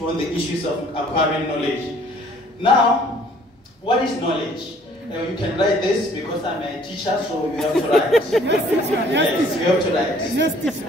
On the issues of acquiring knowledge. Now, what is knowledge? You can write this because I'm a teacher, so you have to write. Yes, teacher. Yes, you have to write. Yes, teacher.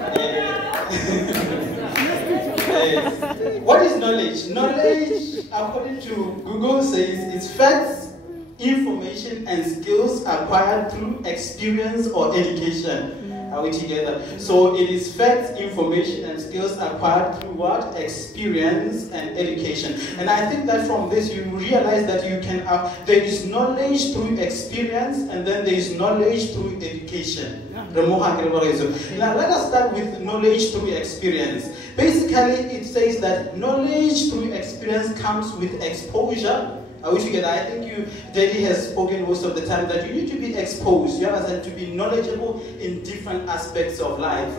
What is knowledge? Knowledge, according to Google, says it's facts, information, and skills acquired through experience or education. Are we together? So it is facts, information, and skills acquired through what? Experience and education. And I think that from this you realize that you can there is knowledge through experience, and then there is knowledge through education. Now let us start with knowledge through experience. Basically, it says that knowledge through experience comes with exposure. Are we together? I think Daddy has spoken most of the time that you need to be exposed, you understand, to be knowledgeable in different aspects of life.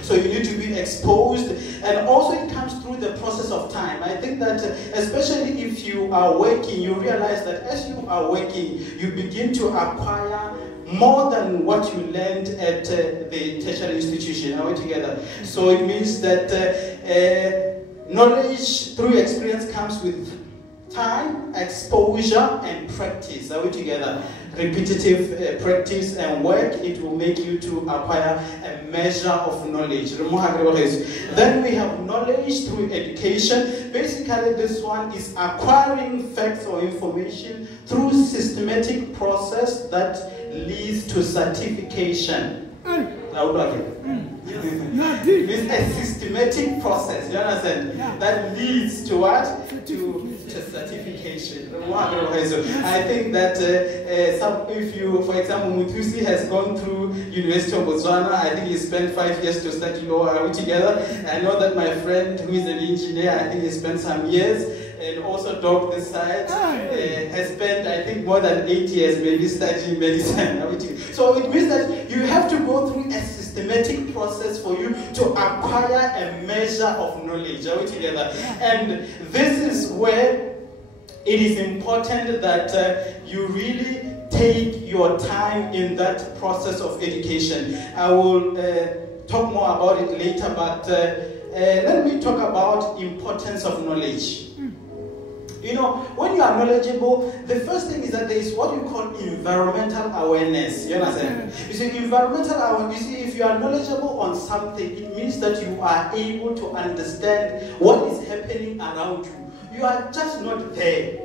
So you need to be exposed, and also it comes through the process of time. I think that especially if you are working, you realize that as you are working, you begin to acquire more than what you learned at the tertiary institution. Are we together? So it means that knowledge through experience comes with time, exposure, and practice. Are we together? Repetitive practice and work, it will make you to acquire a measure of knowledge. Then we have knowledge through education. Basically, this one is acquiring facts or information through systematic process that leads to certification. It's a systematic process, you understand? Yeah. That leads to what? To certification. I think that if you, for example, Mutusi has gone through University of Botswana. I think he spent 5 years to study law. Are we together? I know that my friend who is an engineer, I think he spent some years. And also Doc this side has spent, I think, more than 8 years maybe studying medicine. So it means that you have to go through a systematic process for you to acquire a measure of knowledge. Are we together? And this is where it is important that you really take your time in that process of education. I will talk more about it later, but let me talk about importance of knowledge. You know, when you are knowledgeable, the first thing is that there is what you call environmental awareness. You understand? You see, environmental awareness, you see, if you are knowledgeable on something, it means that you are able to understand what is happening around you. You are just not there.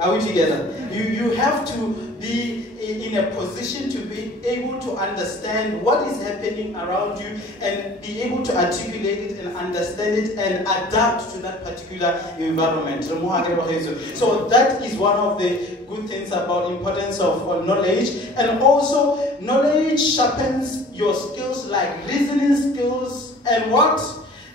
Are we together? You have to be in a position to be able to understand what is happening around you and be able to articulate it and understand it and adapt to that particular environment. So that is one of the good things about importance of knowledge. And also, knowledge sharpens your skills like reasoning skills and what?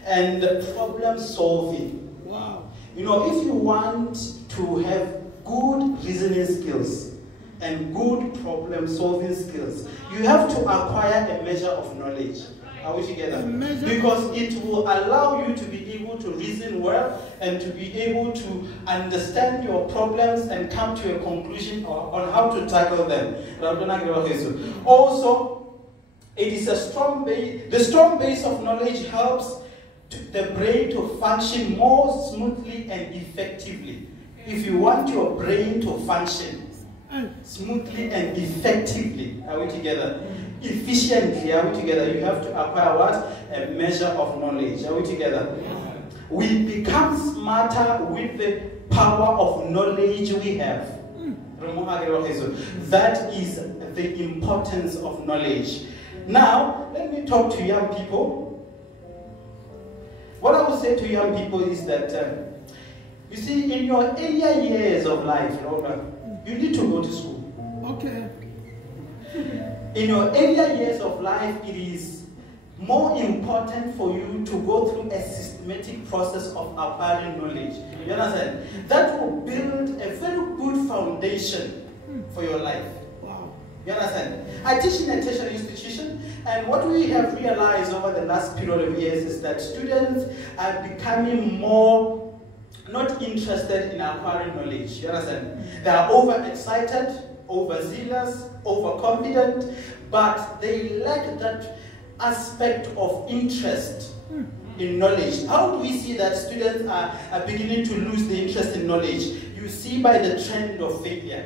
And problem solving. Wow. You know, if you want to have good reasoning skills and good problem solving skills, you have to acquire a measure of knowledge. Are we together? Because it will allow you to be able to reason well and to be able to understand your problems and come to a conclusion on how to tackle them. Also, it is a strong base. The strong base of knowledge helps the brain to function more smoothly and effectively. If you want your brain to function smoothly and effectively, are we together? Efficiently, are we together? You have to acquire what? A measure of knowledge. Are we together? We become smarter with the power of knowledge we have. That is the importance of knowledge. Now, let me talk to young people. What I will say to young people is that you see, in your earlier years of life, you need to go to school. Okay. In your earlier years of life, it is more important for you to go through a systematic process of acquiring knowledge. You understand? That will build a very good foundation for your life. Wow. You understand? I teach in a tertiary institution, and what we have realized over the last period of years is that students are becoming more not interested in acquiring knowledge. You understand? They are overexcited, overzealous, overconfident, but they lack that aspect of interest in knowledge. How do we see that students are beginning to lose the interest in knowledge? You see by the trend of failure.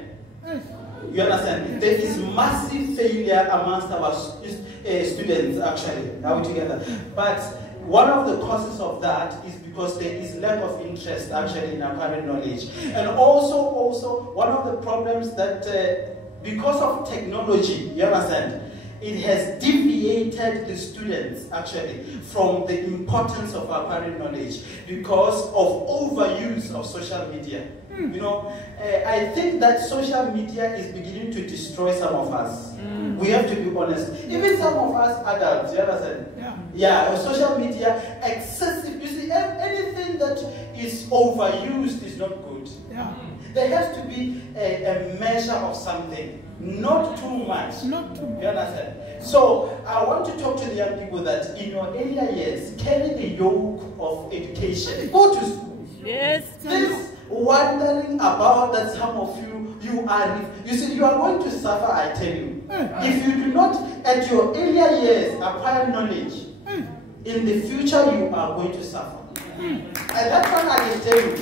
You understand? There is massive failure amongst our students, actually. Are we together? But one of the causes of that is because there is lack of interest, actually, in acquiring knowledge. And also one of the problems that because of technology, you understand, it has deviated the students, actually, from the importance of acquiring knowledge because of overuse of social media. You know, I think that social media is beginning to destroy some of us. We have to be honest. Even some of us adults, you understand? Yeah, social media, excessive. You see, anything that is overused is not good. There has to be a measure of something, not too much. Not too much. You understand? So I want to talk to the young people that in your earlier years, carry the yoke of education. Go to school. Yes. This wondering about that some of you are going to suffer, I tell you. If you do not, at your earlier years, acquire knowledge, in the future you are going to suffer. And that one I can tell you.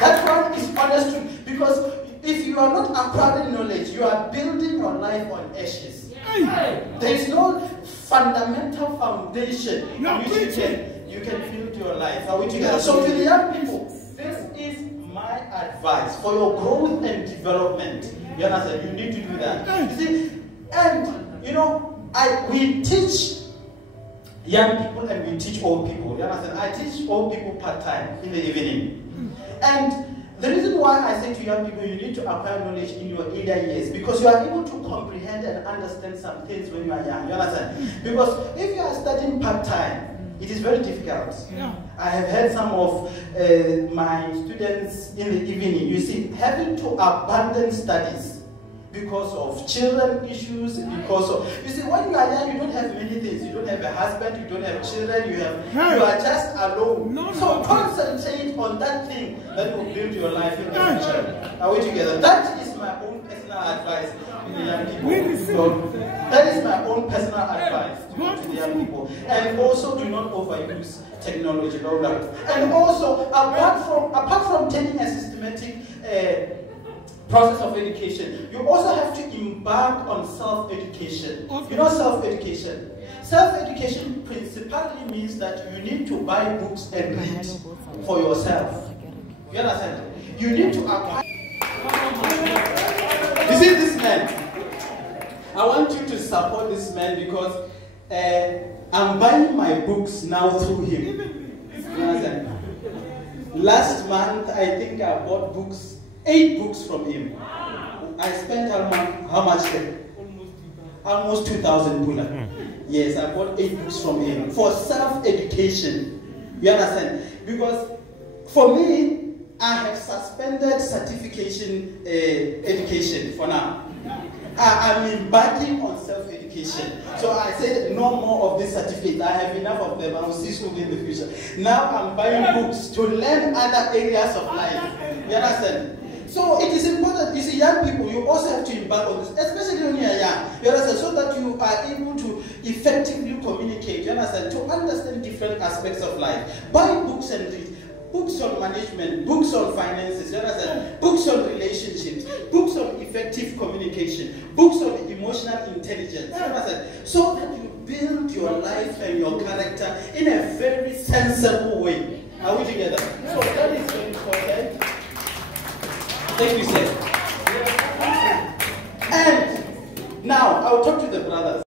That one is honest truth. Because if you are not acquiring knowledge, you are building your life on ashes. There is no fundamental foundation in which you can build your life. Are we together? So to the young people, this is my advice for your growth and development. You understand? You need to do that. You see, and you know, we teach young people and we teach old people. You understand? I teach old people part-time in the evening. And the reason why I say to young people you need to acquire knowledge in your earlier years, because you are able to comprehend and understand some things when you are young. You understand? Because if you are studying part-time, it is very difficult. I have had some of my students in the evening, you see, having to abandon studies because of children issues, because of, you see, when you are young, you don't have many things. You don't have a husband, you don't have children, you are just alone. So concentrate on that thing that will build your life in the future. Are we together? That is my own personal advice to the young people. So, that is my own personal advice to the young people. And also do not overuse technology. And also, apart from taking a systematic process of education, you also have to embark on self-education. You know self-education? Self-education principally means that you need to buy books and read for yourself. You understand? You need to acquire. You see this man? I want you to support this man because I'm buying my books now through him. You understand? Last month, I think I bought 8 books from him. I spent how much then? Almost 2,000 pula. Yes, I bought 8 books from him for self-education. You understand? Because for me, I have suspended certification education for now. I'm embarking on self-education. So I said no more of these certificates. I have enough of them. I will see school in the future. Now I'm buying books to learn other areas of life. You understand? So it is important, you see, young people, you also have to embark on this, especially when you are young, you understand, so that you are able to effectively communicate, you understand, to understand different aspects of life. Buy books and read. Books on management, books on finances, you understand, books on relationships, books on effective communication, books on emotional intelligence, you understand, so that you build your life and your character in a very sensible way. Are we together? So that is very important. Thank you, sir. And now I'll talk to the brothers.